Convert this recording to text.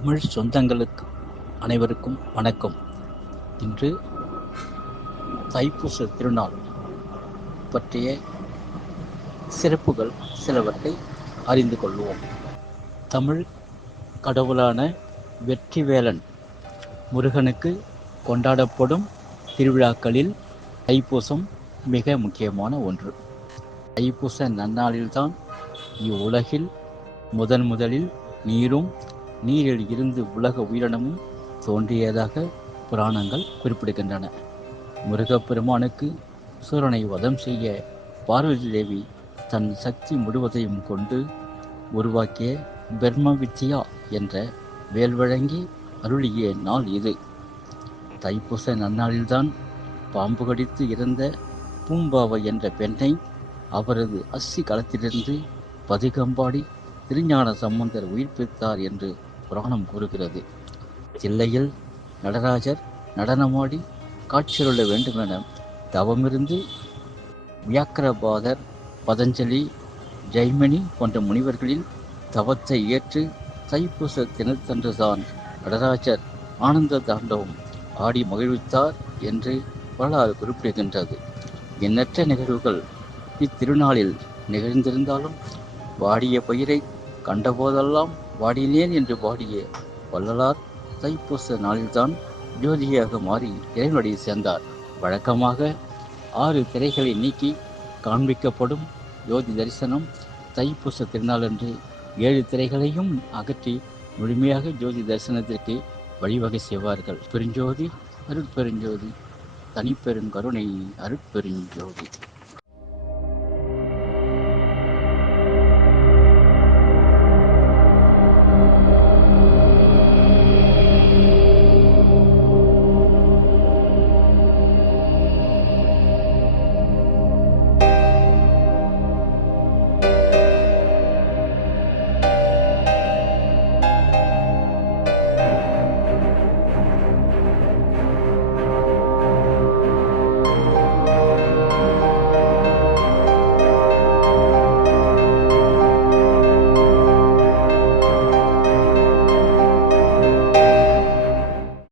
தமிழ் சொந்தங்களுக்கு அனைவருக்கும் வணக்கம். இன்று தைப்பூச திருநாள் பற்றிய சிறப்புகள் சிலவற்றை அறிந்து கொள்வோம். தமிழ் கடவுளான வெற்றிவேலன் முருகனுக்கு கொண்டாடப்படும் திருவிழாக்களில் தைப்பூசம் மிக முக்கியமான ஒன்று. தைப்பூச நன்னாளில்தான் இவ்வுலகில் முதலில் நீரும் நீரில் இருந்து உலக உயிரினமும் தோன்றியதாக புராணங்கள் குறிப்பிடுகின்றன. முருகப்பெருமானுக்கு சூரனை வதம் செய்ய பார்வதி தேவி தன் சக்தி முழுவதையும் கொண்டு உருவாக்கிய பிரம்ம வித்யா என்ற வேல் வழங்கி அருளிய நாள் இது. தைப்பூச நன்னாளில்தான் பாம்பு கடித்து இறந்த பூம்பாவை என்ற பெண்ணை அவரது அஸ்தி களத்திலிருந்து பதிகம்பாடி திருஞான சம்பந்தர் உயிர்ப்பித்தார் என்று புராணம் கூறுகிறது. தில்லையில் நடராஜர் நடனமாடி காட்சியருள வேண்டுமென தவமிருந்து வியாக்கிரபாதர், பதஞ்சலி, ஜெய்மினி போன்ற முனிவர்களின் தவத்தை ஏற்று தைப்பூச தினத்தன்றுதான் நடராஜர் ஆனந்த தாண்டவம் ஆடி மகிழ்வித்தார் என்று வரலாறு குறிப்பிடுகின்றது. எண்ணற்ற நிகழ்வுகள் இத்திருநாளில் நிகழ்ந்திருந்தாலும் வாடிய பயிரை கண்டபோதெல்லாம் வாடினேன் என்று பாடிய வள்ளலார் தைப்பூச நாளில்தான் ஜோதியாக மாறி இறைவனடி சேர்ந்தார். வழக்கமாக 6 திரைகளை நீக்கி காண்பிக்கப்படும் ஜோதி தரிசனம் தைப்பூச திருநாளன்று 7 திரைகளையும் அகற்றி முழுமையாக ஜோதி தரிசனத்திற்கு வழிவகை செய்வார்கள். பெருஞ்சோதி அருட்பெருஞ்சோதி, தனிப்பெரும் கருணை அருட்பெருஞ்சோதி.